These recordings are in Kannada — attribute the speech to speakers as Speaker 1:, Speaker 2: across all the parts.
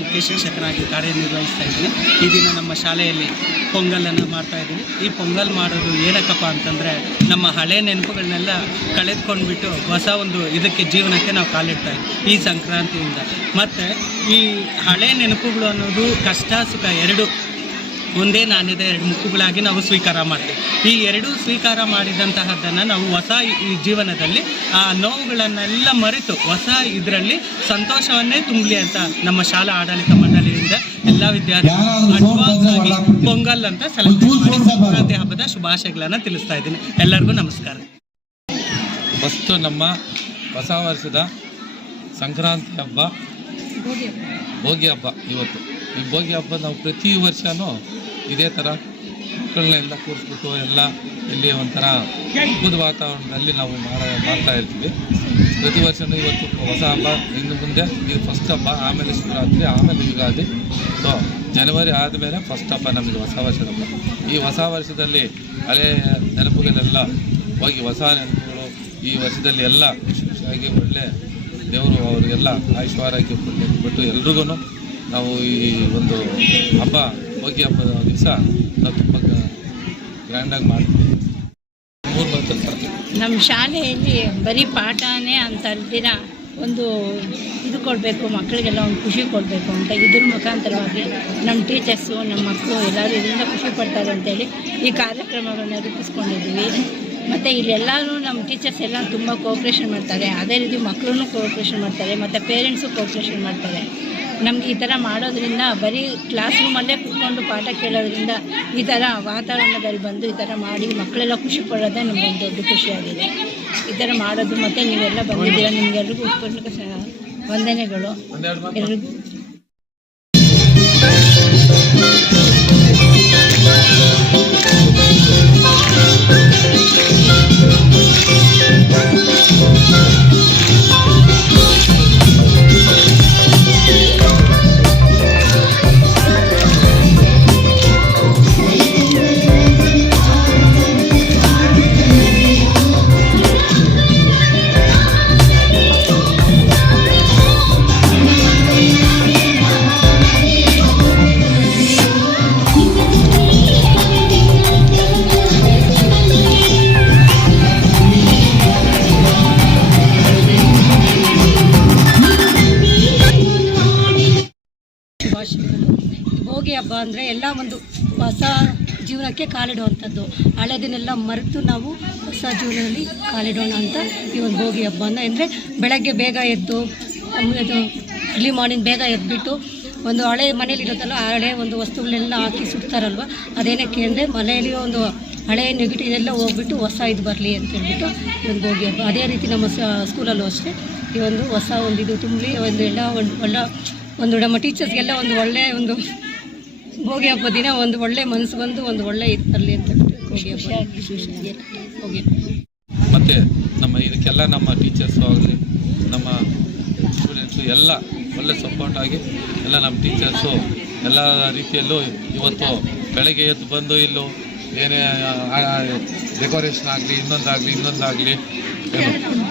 Speaker 1: ಮುಖ್ಯ ಶಿಕ್ಷಕನಾಗಿ ಕಾರ್ಯನಿರ್ವಹಿಸ್ತಾ ಇದ್ದೀನಿ. ಈ ದಿನ ನಮ್ಮ ಶಾಲೆಯಲ್ಲಿ ಪೊಂಗಲನ್ನು ಮಾಡ್ತಾ ಇದ್ದೀವಿ ಈ ಪೊಂಗಲ್ ಮಾಡೋದು ಏನಕ್ಕಪ್ಪ ಅಂತಂದರೆ, ನಮ್ಮ ಹಳೆ ನೆನಪುಗಳನ್ನೆಲ್ಲ ಕಳೆದುಕೊಂಡ್ಬಿಟ್ಟು ಹೊಸ ಒಂದು ಇದಕ್ಕೆ ಜೀವನಕ್ಕೆ ನಾವು ಕಾಲಿಡ್ತಾ ಇದ್ದೀವಿ ಈ ಸಂಕ್ರಾಂತಿಯಿಂದ. ಮತ್ತು ಈ ಹಳೆ ನೆನಪುಗಳು ಅನ್ನೋದು ಕಷ್ಟ, ಸುಖ ಎರಡು ಒಂದೇ ನಾಣ್ಯದ ಎರಡು ಮುಖಗಳಾಗಿ ನಾವು ಸ್ವೀಕಾರ ಮಾಡ್ತೀವಿ. ಈ ಎರಡೂ ಸ್ವೀಕಾರ ಮಾಡಿದಂತಹದ್ದನ್ನು ನಾವು ಹೊಸ ಈ ಜೀವನದಲ್ಲಿ ಆ ನೋವುಗಳನ್ನೆಲ್ಲ ಮರೆತು ಹೊಸ ಇದರಲ್ಲಿ ಸಂತೋಷವನ್ನೇ ತುಂಬಲಿ ಅಂತ ನಮ್ಮ ಶಾಲಾ ಆಡಳಿತ ಮಂಡಳಿಯಿಂದ ಎಲ್ಲ ವಿದ್ಯಾರ್ಥಿಗಳು ಅಡ್ವಾನ್ಸ್ ಆಗಿ ಪೊಂಗಲ್ ಅಂತ ಸೆಲೆಬ್ರೇಟ್ ಸಂಕ್ರಾಂತಿ ಹಬ್ಬದ ಶುಭಾಶಯಗಳನ್ನು ತಿಳಿಸ್ತಾ ಇದ್ದೀನಿ. ಎಲ್ಲರಿಗೂ ನಮಸ್ಕಾರ.
Speaker 2: ಫಸ್ಟು ನಮ್ಮ ಹೊಸ ವರ್ಷದ ಸಂಕ್ರಾಂತಿ ಹಬ್ಬ. ಭೋಗಿ ಹಬ್ಬ ಇವತ್ತು. ಈ ಭೋಗಿ ಹಬ್ಬ ನಾವು ಪ್ರತಿ ವರ್ಷವೂ ಇದೇ ಥರ ಮಕ್ಕಳನ್ನೆಲ್ಲ ಕೂರಿಸ್ಬಿಟ್ಟು ಎಲ್ಲ ಇಲ್ಲಿ ಒಂಥರ ಹಬ್ಬದ ವಾತಾವರಣದಲ್ಲಿ ನಾವು ಮಾಡ ಮಾಡ್ತಾ ಇರ್ತೀವಿ. ಪ್ರತಿ ವರ್ಷವೂ ಇವತ್ತು ಹೊಸ ಹಬ್ಬ, ಇನ್ನು ಮುಂದೆ ಇದು ಫಸ್ಟ್ ಹಬ್ಬ ಆಮೇಲೆ ಶಿವರಾತ್ರಿ ಆಮೇಲೆ ಯುಗಾದಿ. ಸೊ ಜನವರಿ ಆದಮೇಲೆ ಫಸ್ಟ್ ಹಬ್ಬ ನಮಗೆ ಹೊಸ ವರ್ಷದ ಹಬ್ಬ. ಈ ಹೊಸ ವರ್ಷದಲ್ಲಿ ಹಳೆ ನೆನಪುಗಳೆಲ್ಲ ಹೋಗಿ ಹೊಸ ನೆನಪುಗಳು ಈ ವರ್ಷದಲ್ಲಿ ಎಲ್ಲ ಖುಷಿ ಖುಷಿಯಾಗಿ ಒಳ್ಳೆ ದೇವರು ಅವರಿಗೆಲ್ಲ ಆಯುಷ್ವಾರಾಗಿ ಕೊಟ್ಟು ಎಲ್ರಿಗೂ ನಾವು ಈ ಒಂದು ಹಬ್ಬ ಹೋಗಿ ಹಬ್ಬದ ದಿವಸ ನಾವು ತುಂಬ ಗ್ರ್ಯಾಂಡಾಗಿ ಮಾಡ್ತೀವಿ.
Speaker 3: ನಮ್ಮ ಶಾಲೆಯಲ್ಲಿ ಬರೀ ಪಾಠನೇ ಅಂತ ಅಲ್ದಿರ ಒಂದು ಇದು ಕೊಡಬೇಕು ಮಕ್ಕಳಿಗೆಲ್ಲ ಒಂದು ಖುಷಿ ಕೊಡಬೇಕು ಅಂತ ಇದ್ರ ಮುಖಾಂತರವಾಗಿ ನಮ್ಮ ಟೀಚರ್ಸು ನಮ್ಮ ಮಕ್ಕಳು ಎಲ್ಲರೂ ಇದರಿಂದ ಖುಷಿ ಪಡ್ತಾರೆ ಅಂತೇಳಿ ಈ ಕಾರ್ಯಕ್ರಮಗಳನ್ನ ರೂಪಿಸ್ಕೊಂಡಿದ್ದೀವಿ. ಮತ್ತು ಇಲ್ಲೆಲ್ಲರೂ ನಮ್ಮ ಟೀಚರ್ಸ್ ಎಲ್ಲ ತುಂಬ ಕೋಪ್ರೇಷನ್ ಮಾಡ್ತಾರೆ. ಅದೇ ರೀತಿ ಮಕ್ಕಳೂ ಕೋಪ್ರೇಷನ್ ಮಾಡ್ತಾರೆ, ಮತ್ತು ಪೇರೆಂಟ್ಸು ಕೋಪ್ರೇಷನ್ ಮಾಡ್ತಾರೆ. ನಮಗೆ ಈ ಥರ ಮಾಡೋದ್ರಿಂದ ಬರೀ ಕ್ಲಾಸ್ ರೂಮಲ್ಲೇ ಕೂತ್ಕೊಂಡು ಪಾಠ ಕೇಳೋದ್ರಿಂದ ಈ ಥರ ವಾತಾವರಣದಲ್ಲಿ ಬಂದು ಈ ಥರ ಮಾಡಿ ಮಕ್ಕಳೆಲ್ಲ ಖುಷಿ ಪಡೋದೇ ನಮಗೊಂದು ದೊಡ್ಡ ಖುಷಿಯಾಗಿದೆ ಈ ಥರ ಮಾಡೋದು ಮತ್ತು ನೀವೆಲ್ಲ ಬಂದಿದ್ದೀರ? ನಿಮಗೆಲ್ರಿಗೂ ಉತ್ಕೃಷ್ಟ ಸ- ವಂದನೆಗಳು. ಎಲ್ರಿಗೂ ಹಬ್ಬ ಅಂದರೆ ಎಲ್ಲ ಒಂದು ಹೊಸ ಜೀವನಕ್ಕೆ ಕಾಲಿಡುವಂಥದ್ದು. ಹಳೆದನ್ನೆಲ್ಲ ಮರೆತು ನಾವು ಹೊಸ ಜೀವನದಲ್ಲಿ ಕಾಲಿಡೋಣ ಅಂತ ಈ ಒಂದು ಭೋಗಿ ಹಬ್ಬ ಅಂದರೆ ಬೆಳಗ್ಗೆ ಬೇಗ ಎದ್ದು ಇದು ಅರ್ಲಿ ಮಾರ್ನಿಂಗ್ ಬೇಗ ಎದ್ದುಬಿಟ್ಟು ಒಂದು ಹಳೆ ಮನೇಲಿ ಇರುತ್ತಲ್ಲ, ಆ ಹಳೆ ಒಂದು ವಸ್ತುಗಳೆಲ್ಲ ಹಾಕಿ ಸುಡ್ತಾರಲ್ವ ಅದೇನಕ್ಕೆ ಅಂದರೆ ಮನೆಯಲ್ಲಿ ಒಂದು ಹಳೆ ನೆಗೆಟಿವ್ ಎಲ್ಲ ಹೋಗ್ಬಿಟ್ಟು ಹೊಸ ಇದು ಬರಲಿ ಅಂತ ಹೇಳ್ಬಿಟ್ಟು ಈ ಒಂದು ಭೋಗಿ ಹಬ್ಬ. ಅದೇ ರೀತಿ ನಮ್ಮ ಸ್ಕೂಲಲ್ಲೂ ಅಷ್ಟೇ. ಈ ಒಂದು ಹೊಸ ಒಂದು ಇದು ತುಂಬಿ ಒಂದು ಎಲ್ಲ ಒಂದು ಒಳ್ಳೆ ಒಂದು ನಮ್ಮ ಟೀಚರ್ಸ್ಗೆಲ್ಲ ಒಂದು ಒಳ್ಳೆಯ ಒಂದು ಭೋಗಿ ಹಬ್ಬ ದಿನ ಒಂದು ಒಳ್ಳೆ ಮನಸ್ಸು ಬಂದು ಒಂದು ಒಳ್ಳೆ ಇದು ತರಲಿ ಅಂತ ಹೇಳಿ ಭೋಗಿ ಹಬ್ಬ ಹೋಗಿ
Speaker 2: ಮತ್ತು ನಮ್ಮ ಇದಕ್ಕೆಲ್ಲ ನಮ್ಮ ಟೀಚರ್ಸು ಆಗಲಿ, ನಮ್ಮ ಸ್ಟೂಡೆಂಟ್ಸು ಎಲ್ಲ ಒಳ್ಳೆ ಸಪೋರ್ಟ್ ಆಗಿ ಎಲ್ಲ ನಮ್ಮ ಟೀಚರ್ಸು ಎಲ್ಲ ರೀತಿಯಲ್ಲೂ ಇವತ್ತು ಬೆಳಗ್ಗೆ ಎದ್ದು ಬಂದು ಇಲ್ಲೂ ಏನೇ ಡೆಕೋರೇಷನ್ ಆಗಲಿ, ಇನ್ನೊಂದಾಗಲಿ ಇನ್ನೊಂದಾಗಲಿ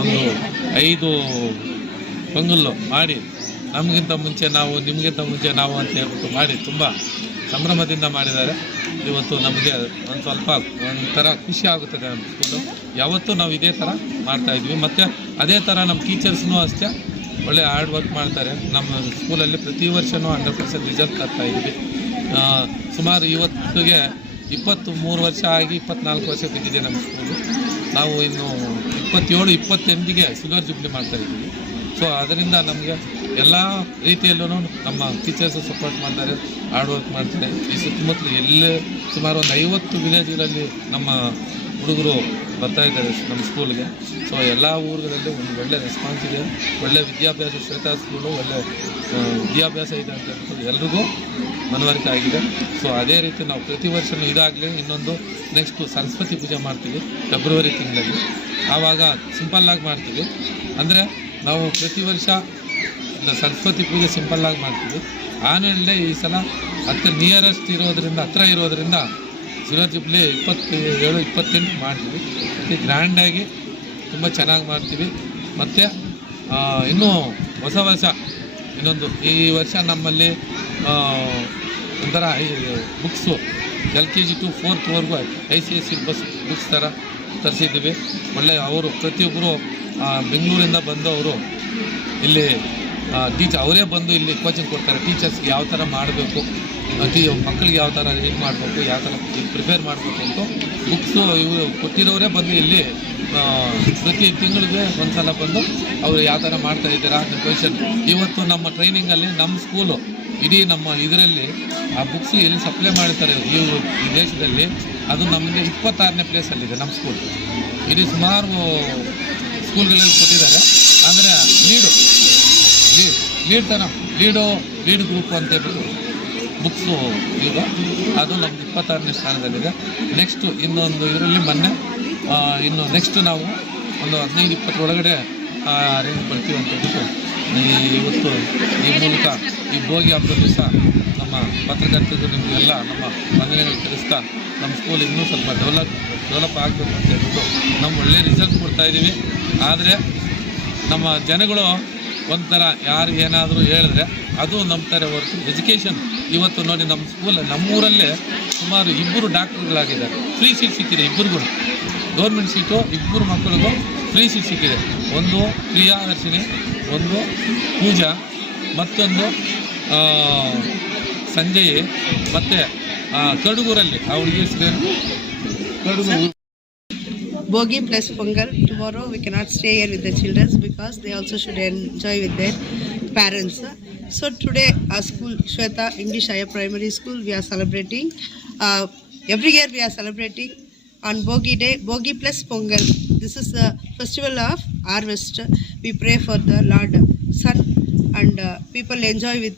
Speaker 2: ಒಂದು ಐದು ಪೊಂಗಲ್ಲು ಮಾಡಿ ನಮಗಿಂತ ಮುಂಚೆ ನಾವು ನಿಮಗಿಂತ ಮುಂಚೆ ನಾವು ಅಂತ ಹೇಳ್ಬಿಟ್ಟು ಮಾಡಿ ತುಂಬ ಸಂಭ್ರಮದಿಂದ ಮಾಡಿದ್ದಾರೆ. ಇವತ್ತು ನಮಗೆ ಒಂದು ಸ್ವಲ್ಪ ಒಂಥರ ಖುಷಿ ಆಗುತ್ತದೆ ಸ್ಕೂಲು ಯಾವತ್ತೂ ನಾವು ಇದೇ ಥರ ಮಾಡ್ತಾ ಇದ್ವಿ. ಮತ್ತು ಅದೇ ಥರ ನಮ್ಮ ಟೀಚರ್ಸ್ನೂ ಅಷ್ಟೇ ಒಳ್ಳೆ ಹಾರ್ಡ್ ವರ್ಕ್ ಮಾಡ್ತಾರೆ. ನಮ್ಮ ಸ್ಕೂಲಲ್ಲಿ ಪ್ರತಿ ವರ್ಷವೂ ಹಂಡ್ರೆಡ್ ಪರ್ಸೆಂಟ್ ರಿಸಲ್ಟ್ ತರ್ತಾ ಇದ್ವಿ. ಆ, ಸುಮಾರು ಇವತ್ತಿಗೆ ಇಪ್ಪತ್ತು ಮೂರು ವರ್ಷ ಆಗಿ ಇಪ್ಪತ್ನಾಲ್ಕು ವರ್ಷ ಬಿದ್ದಿದೆ ನಮ್ಮ ಸ್ಕೂಲು ನಾವು ಇನ್ನು ಇಪ್ಪತ್ತೇಳು ಇಪ್ಪತ್ತೆಂಟಿಗೆ ಸಿಲ್ವರ್ ಜುಬ್ಲಿ ಮಾಡ್ತಾ ಇದ್ದೀವಿ ಸೊ ಅದರಿಂದ ನಮಗೆ ಎಲ್ಲ ರೀತಿಯಲ್ಲೂ ನಮ್ಮ ಟೀಚರ್ಸ್ ಸಪೋರ್ಟ್ ಮಾಡ್ತಾರೆ ಹಾರ್ಡ್ ವರ್ಕ್ ಮಾಡ್ತಾರೆ. ಈ ಸುತ್ತಮುತ್ತಲು ಎಲ್ಲೇ ಸುಮಾರು ಒಂದು ಐವತ್ತು ವಿಲೇಜ್ಗಳಲ್ಲಿ ನಮ್ಮ ಹುಡುಗರು ಬರ್ತಾ ಇದ್ದಾರೆ ನಮ್ಮ ಸ್ಕೂಲ್ಗೆ ಸೊ ಎಲ್ಲ ಊರುಗಳಲ್ಲಿ ಒಂದು ಒಳ್ಳೆ ರೆಸ್ಪಾನ್ಸ್ ಇದೆ. ಒಳ್ಳೆ ವಿದ್ಯಾಭ್ಯಾಸ, ಶ್ವೇತಾ ಸ್ಕೂಲು ಒಳ್ಳೆ ವಿದ್ಯಾಭ್ಯಾಸ ಇದೆ ಅಂತ ಹೇಳ್ಬೋದು ಎಲ್ರಿಗೂ ಮನವರಿಕೆ ಆಗಿದೆ. ಸೊ ಅದೇ ರೀತಿ ನಾವು ಪ್ರತಿ ವರ್ಷವೂ ಇದಾಗಲಿ, ಇನ್ನೊಂದು ನೆಕ್ಸ್ಟು ಸರಸ್ವತಿ ಪೂಜೆ ಮಾಡ್ತೀವಿ ಫೆಬ್ರವರಿ ತಿಂಗಳಲ್ಲಿ. ಆವಾಗ ಸಿಂಪಲ್ಲಾಗಿ ಮಾಡ್ತೀವಿ. ಅಂದರೆ ನಾವು ಪ್ರತಿ ವರ್ಷ ಸರಸ್ವತಿ ಪೂಜೆ ಸಿಂಪಲ್ಲಾಗಿ ಮಾಡ್ತೀವಿ. ಆಮೇಲೆ ಈ ಸಲ ಹತ್ತಿರ ನಿಯರೆಸ್ಟ್ ಇರೋದರಿಂದ, ಹತ್ರ ಇರೋದ್ರಿಂದ ಇಪ್ಪತ್ತು ಇಪ್ಪತ್ತೇಳು, ಇಪ್ಪತ್ತೆಂಟು ಮಾಡ್ತೀವಿ. ಅತಿ ಗ್ರ್ಯಾಂಡಾಗಿ ತುಂಬ ಚೆನ್ನಾಗಿ ಮಾಡ್ತೀವಿ. ಮತ್ತು ಇನ್ನೂ ಹೊಸ ವರ್ಷ, ಇನ್ನೊಂದು, ಈ ವರ್ಷ ನಮ್ಮಲ್ಲಿ ಒಂಥರ books L K G to ಫೋರ್ತ್ವರೆಗೂ I C S C base books ಥರ ತರಿಸಿದ್ದೀವಿ. ಒಳ್ಳೆ, ಅವರು ಪ್ರತಿಯೊಬ್ಬರು ಬೆಂಗಳೂರಿಂದ ಬಂದವರು ಇಲ್ಲಿ ಟೀಚ್ ಅವರೇ ಬಂದು ಇಲ್ಲಿ ಕೋಚಿಂಗ್ ಕೊಡ್ತಾರೆ. ಟೀಚರ್ಸ್ಗೆ ಯಾವ ಥರ ಮಾಡಬೇಕು ಟೀ ಮಕ್ಕಳಿಗೆ ಯಾವ ಥರ ಇದು ಮಾಡಬೇಕು, ಯಾವ ಥರ ಪ್ರಿಪೇರ್ ಮಾಡಬೇಕು ಅಂತ ಬುಕ್ಸು ಇವರು ಕೊಟ್ಟಿರೋರೇ ಬಂದು ಇಲ್ಲಿ ಪ್ರತಿ ತಿಂಗಳಿಗೆ ಒಂದು ಸಲ ಬಂದು ಅವರು ಯಾವ ಥರ ಮಾಡ್ತಾ ಇದ್ದೀರಾ ಅಂತ ಕ್ವಶನ್ ಇವತ್ತು ನಮ್ಮ ಟ್ರೈನಿಂಗಲ್ಲಿ ನಮ್ಮ ಸ್ಕೂಲು ಇಡೀ ನಮ್ಮ ಇದರಲ್ಲಿ ಆ ಬುಕ್ಸ್ ಎಲ್ಲಿ ಸಪ್ಲೈ ಮಾಡ್ತಾರೆ ಈ ದೇಶದಲ್ಲಿ, ಅದು ನಮಗೆ ಇಪ್ಪತ್ತಾರನೇ ಪ್ಲೇಸಲ್ಲಿದೆ ನಮ್ಮ ಸ್ಕೂಲ್ ಇಡೀ ಸುಮಾರು ಸ್ಕೂಲ್ಗಳಲ್ಲಿ ಕೊಟ್ಟಿದ್ದಾರೆ. ಅಂದರೆ ಲೀಡು ಲೀಡ್ ಲೀಡೋ ಲೀಡು ಗ್ರೂಪ್ ಅಂತ ಹೇಳ್ಬಿಟ್ಟು ಬುಕ್ಸು ಈಗ ಅದು ನಮ್ದು ಇಪ್ಪತ್ತಾರನೇ ಸ್ಥಾನದಲ್ಲಿದೆ. ನೆಕ್ಸ್ಟು ಇನ್ನೊಂದು ಇದರಲ್ಲಿ ಮೊನ್ನೆ ಇನ್ನು ನೆಕ್ಸ್ಟ್ ನಾವು ಒಂದು ಹದಿನೈದು ಇಪ್ಪತ್ತರೊಳಗಡೆ ರೇಂಜ್ ಬರ್ತೀವಿ ಅಂತ ಹೇಳ್ಬಿಟ್ಟು ಇವತ್ತು ಈ ಮೂಲಕ ಈ ಭೋಗಿ ಹಬ್ಬದ ದಿವಸ ನಮ್ಮ ಪತ್ರಕರ್ತರು ನಿಮಗೆಲ್ಲ ನಮ್ಮ ಮನೆಯಲ್ಲಿ ತಿಳಿಸ್ತಾ ನಮ್ಮ ಸ್ಕೂಲ್ ಇನ್ನೂ ಸ್ವಲ್ಪ ಡೆವಲಪ್ ಡೆವಲಪ್ ಆಗಬೇಕು ಅಂತ ಹೇಳ್ಬಿಟ್ಟು ನಮ್ಮ ಒಳ್ಳೆ ರಿಸಲ್ಟ್ ಕೊಡ್ತಾ ಇದ್ದೀವಿ. ಆದರೆ ನಮ್ಮ ಜನಗಳು ಒಂಥರ ಯಾರು ಏನಾದರೂ ಹೇಳಿದ್ರೆ ಅದು ನಂಬ್ತಾರೆ ಹೊರತು ಎಜುಕೇಷನ್ ಇವತ್ತು ನೋಡಿ ನಮ್ಮ ಸ್ಕೂಲ್ ನಮ್ಮೂರಲ್ಲೇ ಸುಮಾರು ಇಬ್ಬರು ಡಾಕ್ಟ್ರುಗಳಾಗಿದ್ದಾರೆ. ಫ್ರೀ ಸೀಟ್ ಸಿಕ್ಕಿದೆ ಇಬ್ಬರಿಗೂ ಗೌರ್ಮೆಂಟ್ ಸೀಟು ಇಬ್ಬರು ಮಕ್ಕಳಿಗೂ ಫ್ರೀ ಸೀಟ್ ಸಿಕ್ಕಿದೆ. ಒಂದು ಪ್ರಿಯಾದರ್ಶಿನಿ ಒಂದು ಪೂಜಾ, ಮತ್ತೊಂದು ಸಂಜಯ್, ಮತ್ತು ಕಡುಗೂರಲ್ಲಿ, ಆ ಹುಡುಗಿ ಕಡುಗೂರು.
Speaker 4: Bogi plus Pongal. Tomorrow we cannot stay here with the children because they also should enjoy with their parents. So today our school, Shweta English Higher Primary School, we are celebrating. Uh, every year we are celebrating on Bogi Day, Bogi plus Pongal. This is the festival of harvest. We pray for the Lord Sun and uh, people enjoy with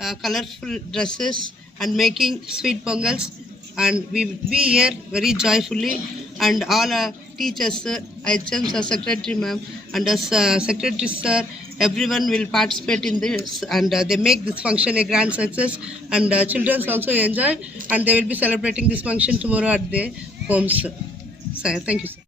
Speaker 4: uh, colorful dresses and making sweet pongals and we be here very joyfully and all our teachers HMs our secretary ma'am and as uh, secretary sir everyone will participate in this. And uh, they make this function a grand success. And uh, children also enjoy. And they will be celebrating this function tomorrow at their homes so thank you sir.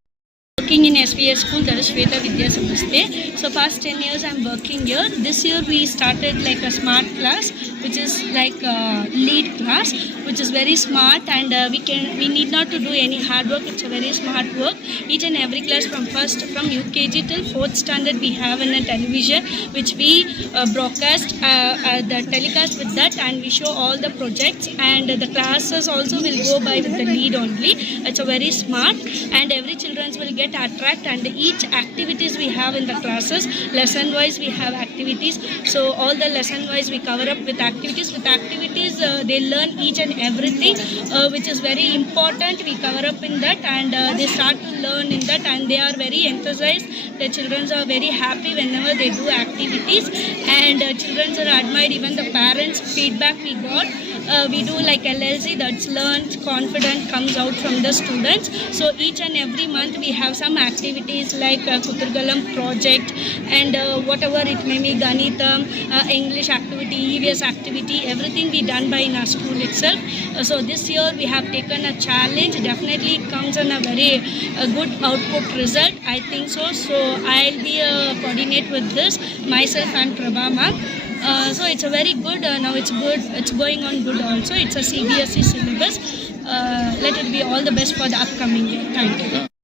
Speaker 5: Working in SBS school that is Shweta Vidya Samasthe. So past 10 years I'm working here. This year we started like a smart class which is like a lead class which is very smart and uh, we can we need not to do any hard work. It's a very smart work. Each and every class from first from UKG till fourth standard we have in a television which we uh, broadcast uh, uh, the telecast with that and we show all the projects and the classes also will go by with the lead only. It's a very smart and every children will get attract and each activities we have in the classes lesson wise we have activities. So all the lesson wise we cover up with activities. With activities uh, they learn each and everything uh, which is very important. We cover up in that and uh, they start to learn in that and they are very enthusiastic. The children are very happy whenever they do activities. And uh, children are admired. Even the parents feedback we got uh, we do like LLC that's learned confident comes out from the students. So each and every month we have some activities like uh, Kuturgalam project and uh, whatever it may be Ganitam uh, English activity EVS activity everything we done by in our school itself. Uh, so this year we have taken a challenge. Definitely it comes on a very uh, good output result I think so. So I'll be uh, coordinate with this. Myself and Prabha ma'am uh, so it's a very good uh, now it's good it's going on good also. It's a cbse syllabus. Uh, let it be all the best for the upcoming year. Thank you